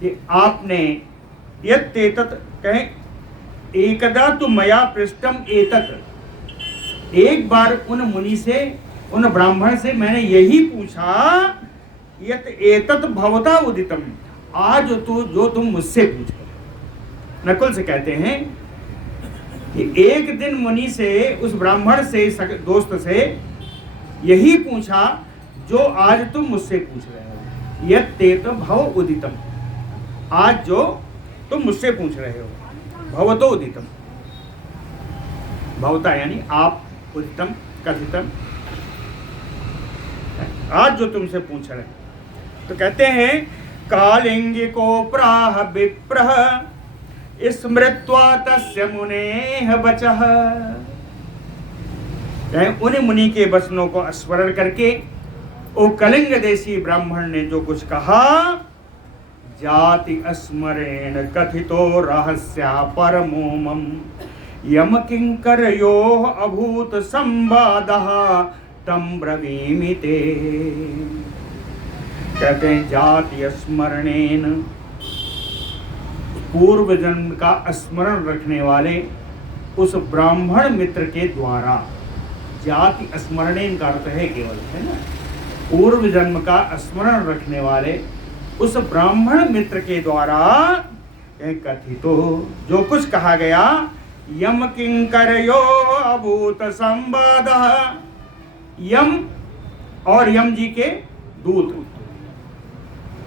कि आपने यत एतत् कहें, एकदा तु मया पृष्टम एतत्, एक बार उन मुनि से, उन ब्राह्मण से मैंने यही पूछा, यत एतत् भवता उदितम, आज तो जो तुम मुझसे पूछो। नकुल से कहते हैं कि एक दिन मुनि से, उस ब्राह्मण से, दोस्त से यही पूछा जो आज तुम मुझसे पूछ रहे हो। यत तेत भव उदितम, आज जो तुम मुझसे पूछ रहे हो। भवतो उदितम, भवता यानी आप, उदितम कथितम, आज जो तुमसे पूछ रहे हैं। तो कहते हैं कालिंगिको प्राह विप्रः स्मृत्वा तस्य मुनेः वचः। उन मुनि के वचनों को स्मरण करके ओ कलिंग देशी ब्राह्मण ने जो कुछ कहा, जाति स्मरेण कथितो रहस्या परमोमम यम किंकरयोः अभूत संवादः तम ब्रवीमि ते। कहते हैं जाति स्मरणेन, पूर्व जन्म का स्मरण रखने वाले उस ब्राह्मण मित्र के द्वारा, जाति स्मरणेन का अर्थ है केवल, है ना, पूर्व जन्म का स्मरण रखने वाले उस ब्राह्मण मित्र के द्वारा कथितो, जो कुछ कहा गया, यम किंकरयो अभूत संवादः, यम और यम जी के दूत,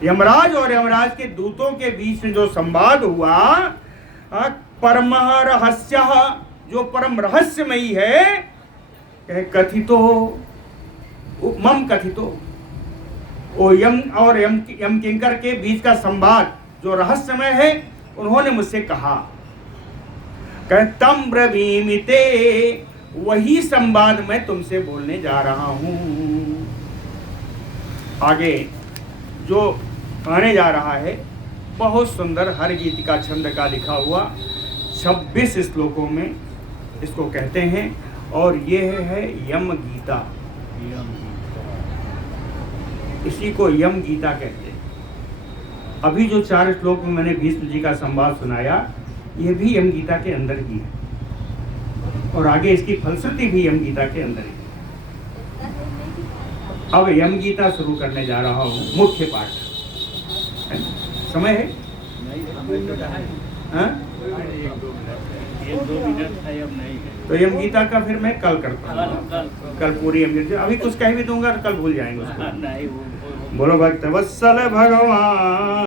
यमराज और यमराज के दूतों के बीच में जो संवाद हुआ, परम रहस्य, जो परम रहस्यमयी है, कथितो मम कथितो, ओ यम और यम किंकर के बीच का संवाद जो रहस्यमय है, उन्होंने मुझसे कहा। तम ब्रवीमि ते, वही संवाद मैं तुमसे बोलने जा रहा हूं। आगे जो आने जा रहा है बहुत सुंदर, हर गीत का छंद का लिखा हुआ 26 श्लोकों में इसको कहते हैं, और ये है यम गीता। इसी को यम गीता कहते हैं। अभी जो 4 श्लोक में मैंने भीष्म जी का संवाद सुनाया, ये भी यम गीता के अंदर ही है, और आगे इसकी फलश्रुति भी यम गीता के अंदर ही है। अब यम गीता शुरू करने जा रहा हूँ, मुख्य पाठ। समय है? हाँ? तो यम गीता का फिर मैं कल करता हूँ, कल पूरी यम गीता। अभी कुछ कह भी दूंगा, कल भूल जाएंगे उसको। बोलो भक्त वत्सल भगवान।